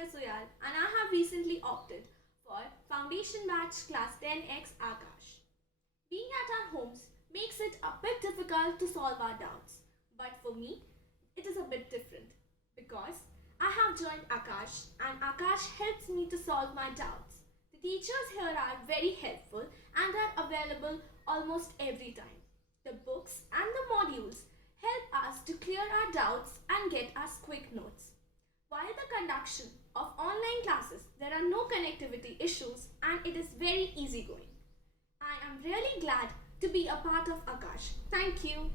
Navya Suyal and I have recently opted for Foundation Batch Class 10X Aakash. Being at our homes makes it a bit difficult to solve our doubts, but for me, it is a bit different because I have joined Aakash and Aakash helps me to solve my doubts. The teachers here are very helpful and are available almost every time. The books and the modules help us to clear our doubts and get us quick notes. While the conduction of online classes, there are no connectivity issues and it is very easygoing. I am really glad to be a part of Aakash. Thank you.